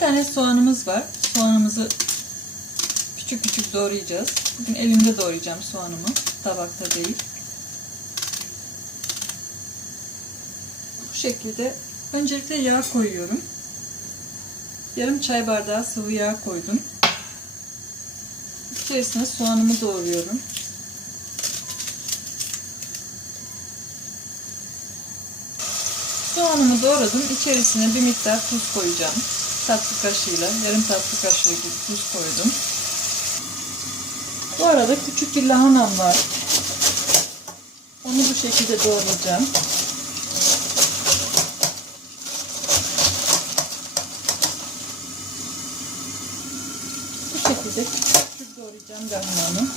tane soğanımız var. Soğanımızı küçük küçük doğrayacağız. Bugün elimde doğrayacağım soğanımı. Tabakta değil. Bu şekilde öncelikle yağ koyuyorum. Yarım çay bardağı sıvı yağ koydum. İçerisine soğanımı doğruyorum. Soğanımı doğradım. İçerisine bir miktar tuz koyacağım. Tatlı kaşığıyla, yarım tatlı kaşığı gibi tuz koydum. Bu arada küçük bir lahanam var. Onu bu şekilde doğrayacağım. Bu şekilde küçük doğrayacağım lahanamı.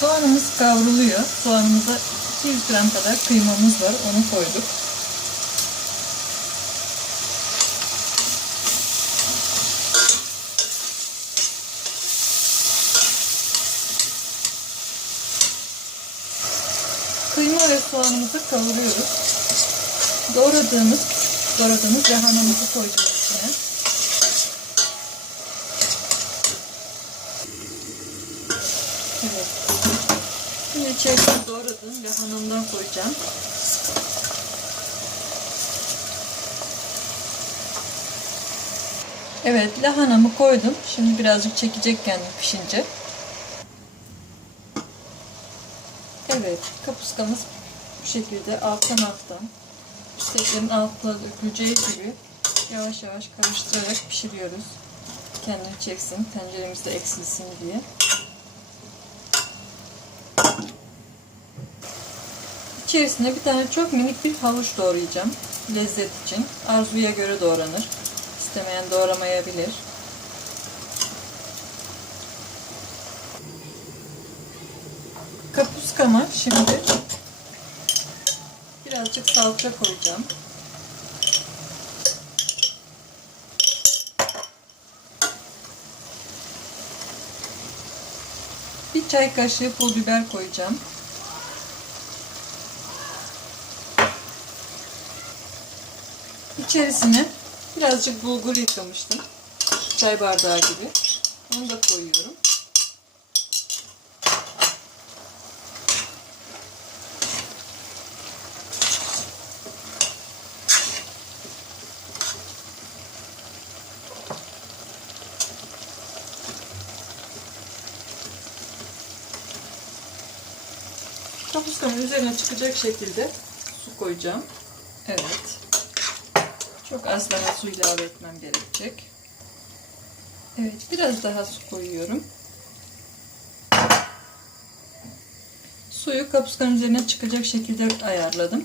Soğanımız kavruluyor. Soğanımıza 200 gram kadar kıymamız var. Onu koyduk. Kıyma ve soğanımızı kavuruyoruz. Doğradığımız, doğradığımız lahanamızı koyacağız içine. Evet. Şimdi içerisine doğradığım lahanamdan koyacağım. Evet, lahanamı koydum. Şimdi birazcık çekecek kendini pişince. Evet, kapuskamız bu şekilde alttan alttan üsteklerin altına döküleceği gibi yavaş yavaş karıştırarak pişiriyoruz. Kendini çeksin, tenceremizde eksilsin diye. İçerisine bir tane çok minik bir havuç doğrayacağım. Lezzet için. Arzuya göre doğranır. İstemeyen doğramayabilir. Kapuskama şimdi birazcık salça koyacağım. Bir çay kaşığı pul biber koyacağım. İçerisine birazcık bulgur yıkamıştım. Çay bardağı gibi. Onu da koyuyorum. Kapuskanın üzerine çıkacak şekilde su koyacağım. Evet. Çok az daha su ilave etmem gerekecek. Evet, biraz daha su koyuyorum. Suyu kapuskanın üzerine çıkacak şekilde ayarladım.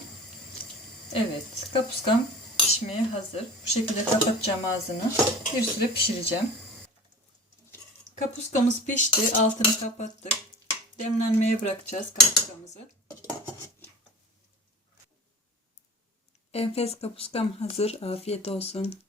Evet, kapuskam pişmeye hazır. Bu şekilde kapatacağım ağzını. Bir süre pişireceğim. Kapuskamız pişti. Altını kapattık. Demlenmeye bırakacağız kapuskamızı. Enfes kapuskam hazır. Afiyet olsun.